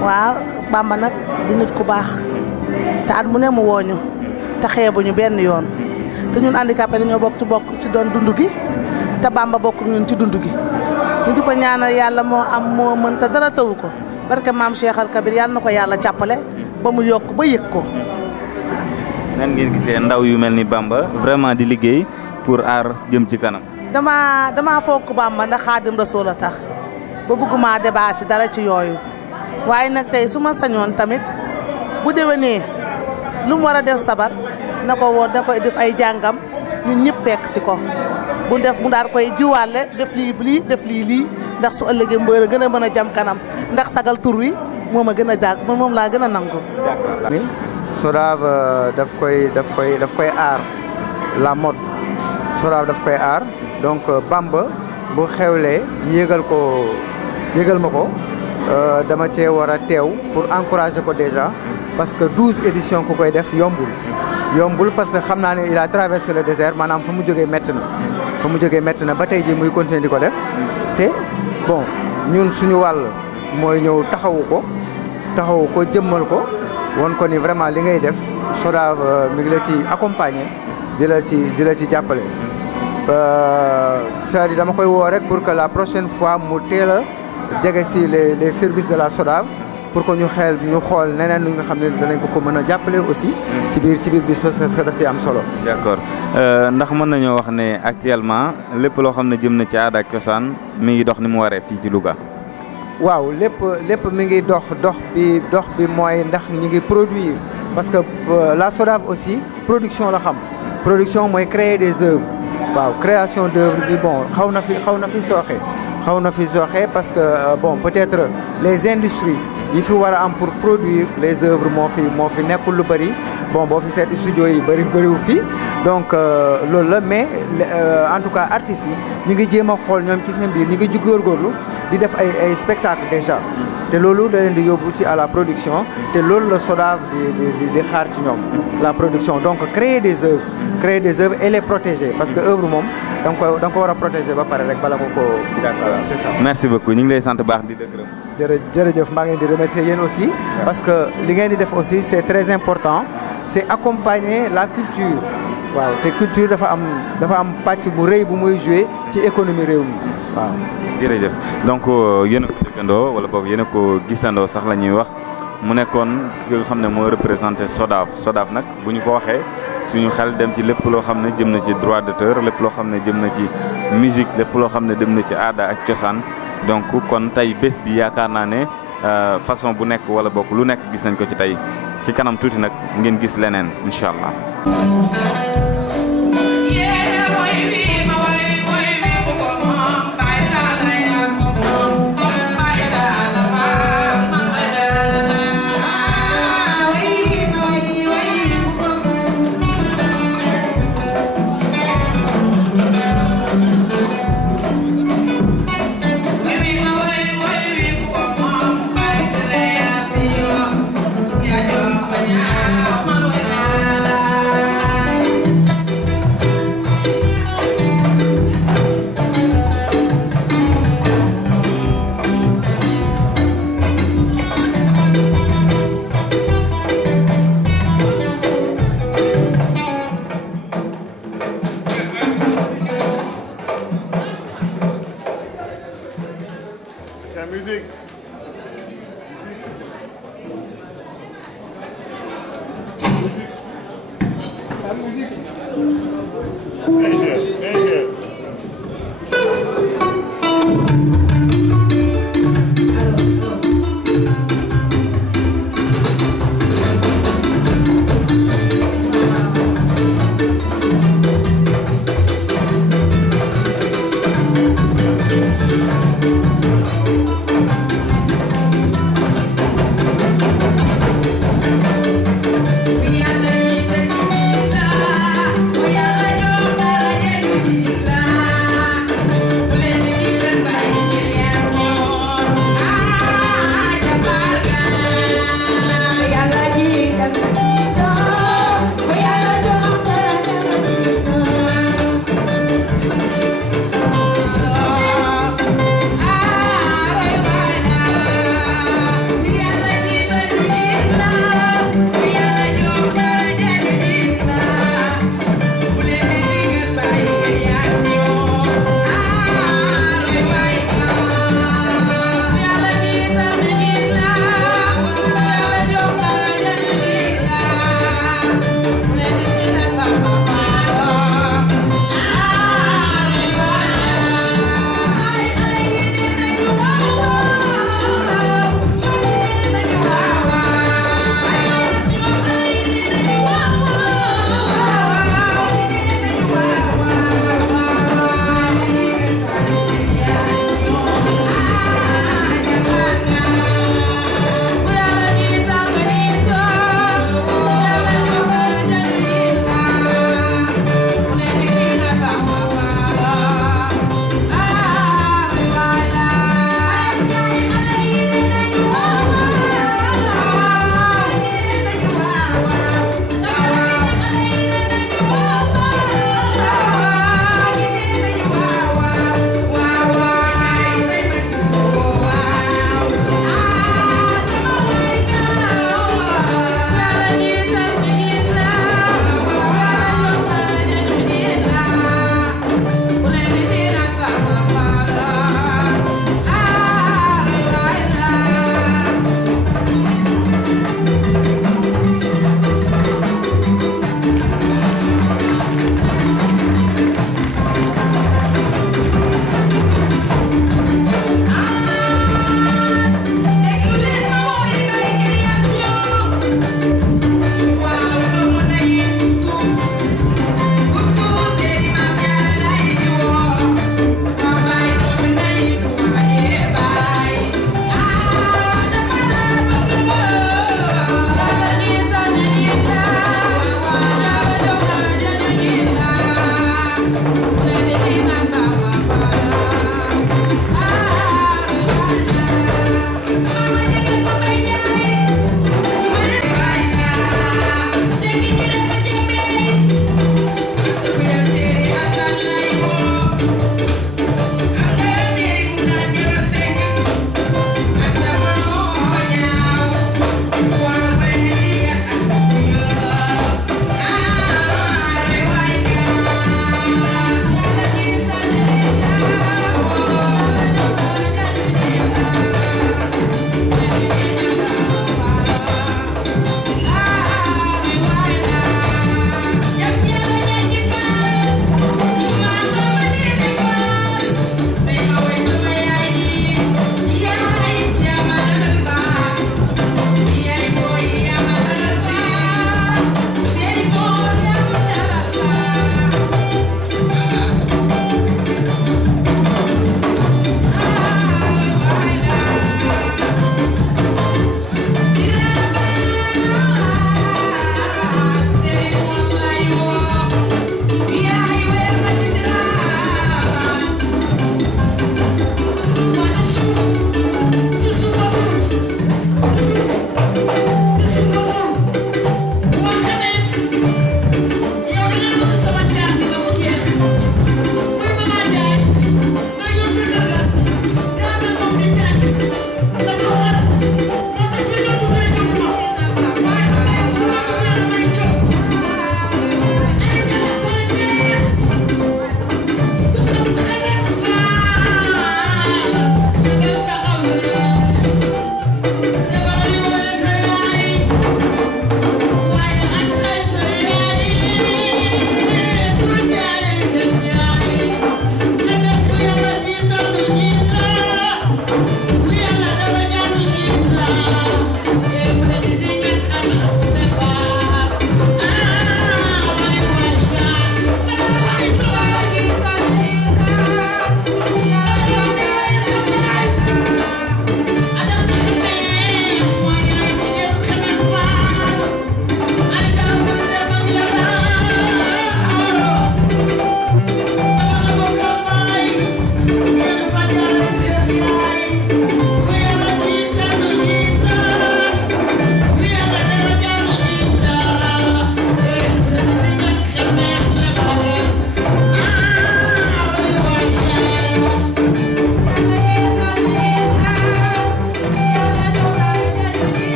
waaw Bamba nag di nit ku baax te at mu ne mu wooñu te xeebuñu benn yoon te ñun handicapé dañoo bokk ci doon dund gi te Bamba bokk ñun ci dund gi ñu di ko ñaanal yàlla moo am moo mën te dara tawu ko barke maam Cheikh Al Kabir yàlla na ko yàlla jàppale ba mu yokk ba yëg ko. nan ngeen gisee ndaw yu mel ni Bamba vraiment di liggéey pour aar jëm ci kanam. dama foog Bamba ndax Xaadim Rasuul a tax ba bëgguma débat si dara ci yooyu waaye nag tey su ma sañoon tamit bu déwénee lu mu war a def sabar na ko woo da koy def ay jàngam ñun ñëpp fekk si ko bu def mu daal koy jiwaale def lii def lii ndax su ëllëgee mbër gën a mën a jam kanam ndax sagal tur wi moom a gën a jàg moom laa gën a nangu. SODAV daf koy aar la mode SODAV daf koy aar donc Bamba bu xewlee yégal ma ko dama cee war a teew pour encourager ko déjà parce que 12 éditions ku koy def yombul parce que xam naa ne il a traversé le désert maanaam fa mu jógee métti na ba tey jii muy continuer di ko def te bon ñun suñu wàll mooy ñëw taxawu ko jëmmal ko won ko ni vraiment li ngay def SODAV mi ngi la ci accompagner di la ci jàppale c'est-à-dire dama koy woo rek pour que la prochaine fois mu teel a jege si les services de la SODAV pour que ñu xool neneen ñu nga xam ne danañ ko mën a jàppale aussi ci biir bis parce que daf ci am solo. d'accord ndax mën nañoo wax ne actuellement lépp loo xam ne jëm na ci aada ak cosaan mi ngi dox ni mu waree fii ci Louga. waaw lépp mi ngi dox bi mooy ndax ñu ngi produire parce que la SODAV aussi production la xam production mooy créer des œuvres waaw création d'œuvres bi bon xaw na fi sooxe parce que bon peut-être les industries yi fi war a am pour produire les œuvres moo fi nekkul lu bëri bon boo fi seet studio yi bëriwu fi donc loolu la mais en tout cas artistes yi ñu ngi jéem a xool ñoom ci seen biir ñu ngi jug góorgóorlu di def ay spectacle déjà te loolu da leen di yóbbu ci à la production te loolu la SODAV di xaar ci ñoom la production donc créer des œuvres et les protéger parce que œuvre moom da nga ko war a protéger ba pare rek bala nga ko voilà c'est ça. merci beaucoup ñu ngi lay sant baax di la gërëm. jërëjëf maa ngi leen di remercier yéen aussi parce que li ngeen di def aussi c'est très important c'est accompagner la culture waaw te culture dafa am pàcc bu rëy bu muy jouer ci économie réew mi waaw. jërëjëf donc yéen a ko déggandoo wala boog yéen a ko gisandoo sax la ñuy wax mu nekkoon ki nga xam ne moo représenté SODAV nag bu ñu ko waxee suñu xel dem ci lépp loo xam ne jëm na ci droit d'auteur lépp loo xam ne jëm na ci musique lépp loo xam ne dem na ci aada ak cosaan donc kon tey bés bi yaakaar naa ne façon bu nekk wala bokk lu nekk gis nañ ko ci tey ci kanam tuuti nag ngeen gis leneen incha allah. Yeah.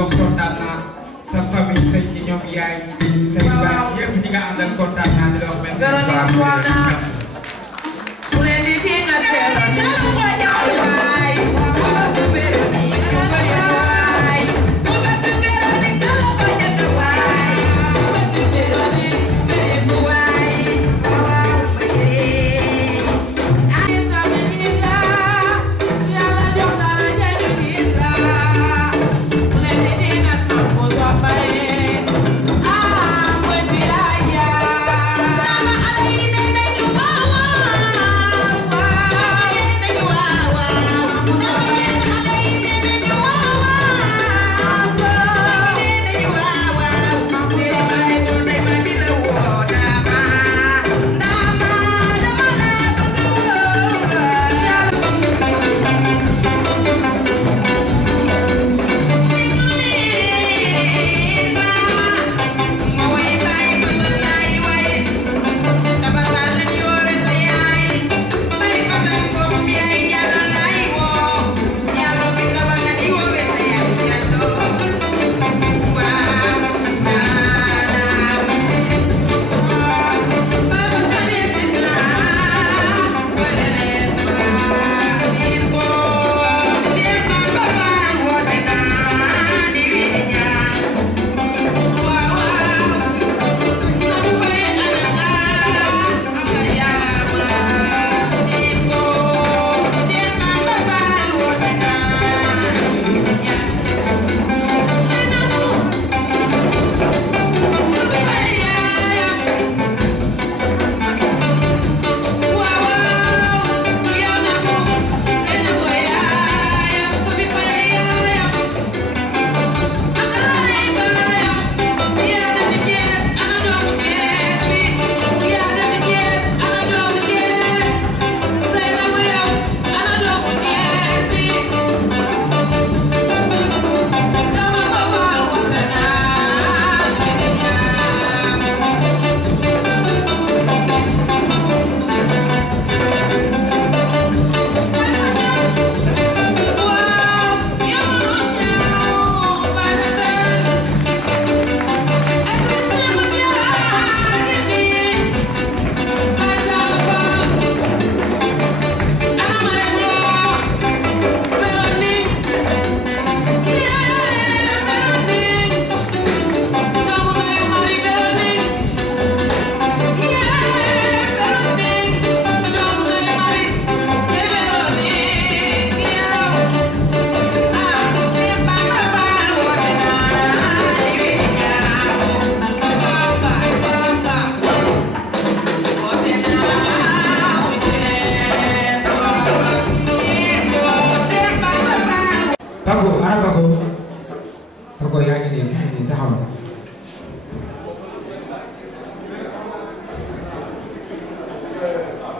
wax kontaan naa sa famille say ñoom yaay say baay yëpp ñi nga àndal kontaan naa di la wax merci.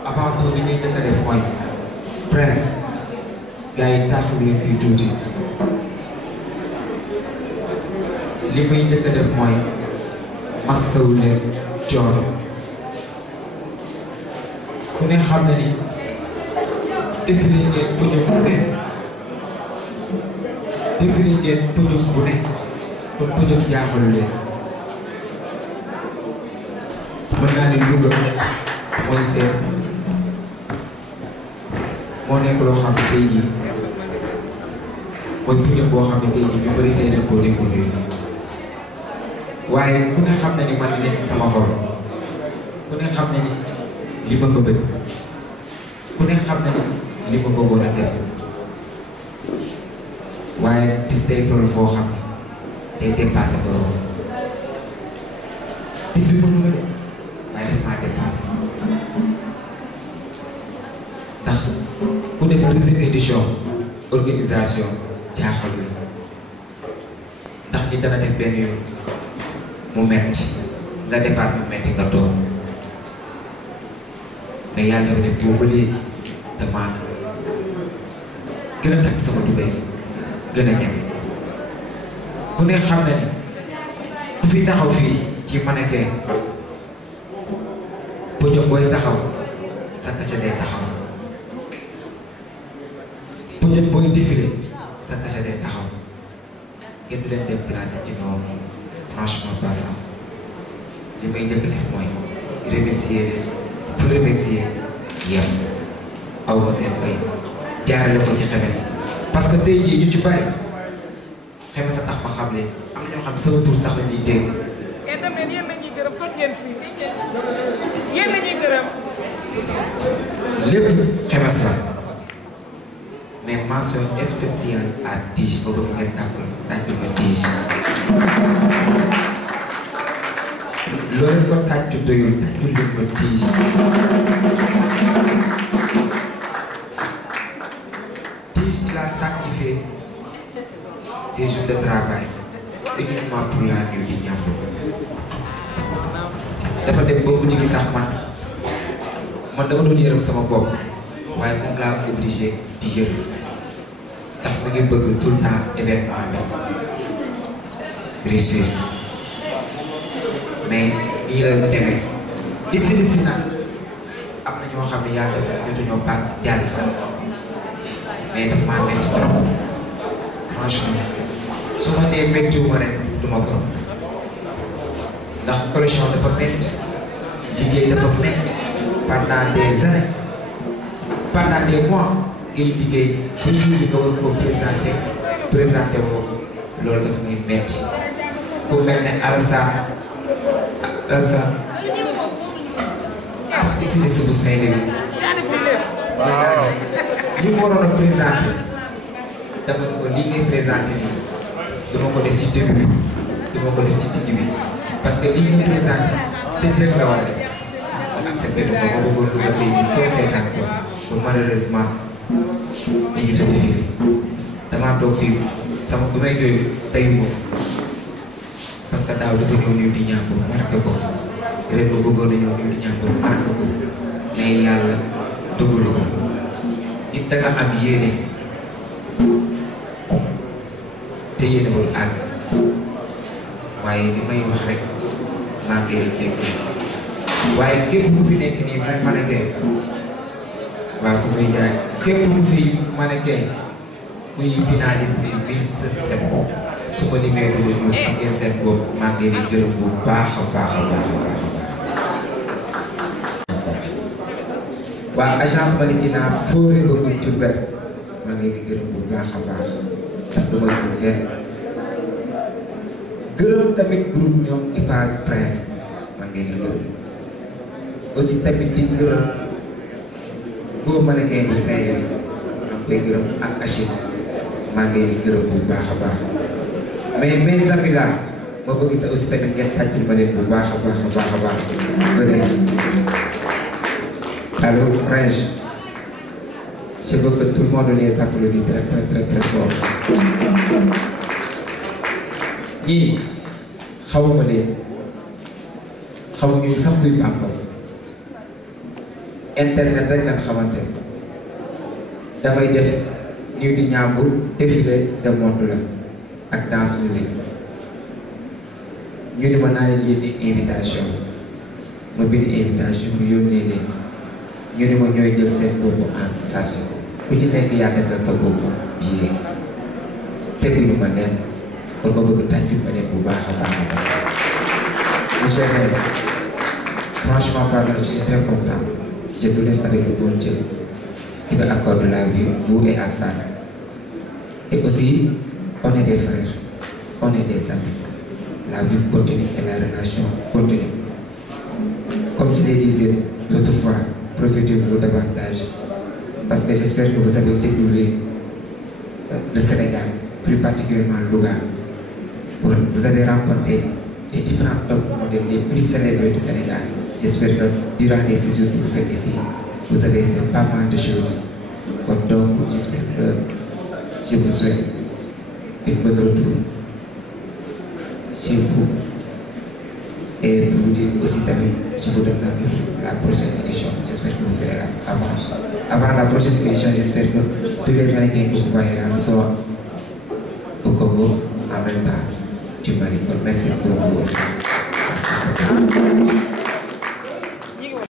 avant tout li ngay njëkk a def mooy presse gars yi taxaw leen fii tuuti li muy njëkk a def mooy massawu leen coono ku ne xam na ni défilé ngeen podium bu ne défilé ngeen podium bu ne kon podium jaaxalu leen mën naa ne Louga mooy seen moo nekk loo xam ne tey jii mooy podium boo xam ne tey jii ñu bëri tey dañ koo découvrir waaye ku ne xam na ni man li nekk sama xol ku ne xam na ni li ma ko bëgg ku ne xam na ni li ma bëggoon a def waaye bis day toll foo xam ne day dépassé borom bis bi mënu la de waaye daf maa dépassé ndax ku def 12e édition organisation jaaxalul ndax ni dana def benn yoon mu metti nga defaat mu metti nga toog mais yàlla dafa def boobu ba léegi damaa gën a takk sama dubay gën a ñeme ku ne xam na ni ku fi taxaw fii ci mannequin podium booy taxaw sa kaca day taxaw podium booy défilé sa kaca day taxaw kenn du leen déplacé ci noonu franchement parlant li may njëkk def mooy remercier leen pour remercier yéen aw ma seen fay jaarale ko ci Xemes parce que tey jii ñu ci bari Xemes a tax ma xam leen am na ñoo xam ne sama tur sax la ñuy dégg. et tamit yéen la ñuy gërëm toj ngeen fii yéen la ñuy gërëm. lépp Xemes la mais mention spéciale à Tige ba bëgg ngeen tàccul ma Tige loolu ko tàccu doyul tàccul leen ma Tige Tige il a sacrifié ses jours de travail uniquement pour la nuit di Ndiambour dafa dem ba mujj gi sax man dama doon yërëm sama bopp waaye moom laa obligé di yërëm ndax mu ngi bëgg tout le temps événement bi réussir mais nii la ñu demee si nag am na ñoo xam ne yàlla jotuñoo paak jàll mais daf maa métti trop franchement su ma nee méttiwuma rek du ma ko ndax collection dafa métti liggéey dafa métti pendant des années pendant des mois ngay liggéey ba jour bi nga war koo présenté ko loolu dafa muy métti ku mel ne Alassane ici de Sibou Saint-Louis li mu waroon a présenté dama ne ko lii ngay présenté nii dama ko def ci début bi dama ko def ci digg bi parce que lii ñu présenté te rek la war a accepté ko ba bëggoon dugal léegi comme seetaan ko ba malheureusement ñu ngi tëdd fii damaa toog fii sama bu may jooy tayu ko parce que daaw dafa ñëw ñëw di Ndiambour marqué ko ren ba bëggoon na ñëw ñëw di Ndiambour marqué ko mais yàlla dogalu ko nit da nga am yéene te yéene wul àgg waaye li may wax rek maa ngi lay jéego waaye képp ku fi nekk nii mooy mannequin waaw su may jaay képp ku fi mannequin muy finaliste bi set su ma limee du ñu xam ngeen seen bopp maa ngi leen di gërëm bu baax a baax a baax a baax waa agence Malikina fooree ba muy Diourbel maa ngi leen di gërëm bu baax a baax ndax du ma ñu kenn gërëm tamit groupe ñoom IFA Prince maa ngi leen di gërëm aussi tamit di gërëm góor mannequin bu Saint-Louis maa ngi koy gërëm ak Achille maa ngi leen di gërëm bu baax a baax mais mes amis là ma bëgg te aussi tamit ngeen tàccul ma leen bu baax a baax a baax a baax ba léegi allo Range je veux que tout le monde les applaudisse très très très très fort ñii xawuma leen xamuñu sax luy Bamba internet rek lañ xamante damay def ñuy di Ndiambour défilé de mode la ak danse musique ñu ne ma naa leen yónnee invitation ma bind invitation bi yónnee leen ñu ne ma ñooy jël seen bopp en charge ku ci nekk yaa defal sa bopp billet teguñu ma leen kon ma bëgg tàccu ma leen bu baax a baax a baax monsieur Reyes franchement parlant je suis très content je vous laisse avec le bon Dieu qui me accorde la vie vous et Assane et aussi on est des frères, on est des amis. La vie continue et la relation continue. Comme je l'ai dit l'autre fois, profitez-vous davantage. Parce que j'espère que vous avez découvert le Sénégal, plus particulièrement Louga. Vous avez rencontré les différents top modèles les plus célèbres du Sénégal. J'espère que durant les séjours que vous faites ici, vous avez fait pas mal de choses. Donc, j'espère que je vous souhaite une bonne retour chez vous. Et pour vous dire aussi tamit, je vous donne la prochaine édition. J'espère que vous serez là avant la prochaine édition. J'espère que tous les mannequins que vous voyez là soient au Congo en même temps du Mali. Merci pour vous aussi. Merci.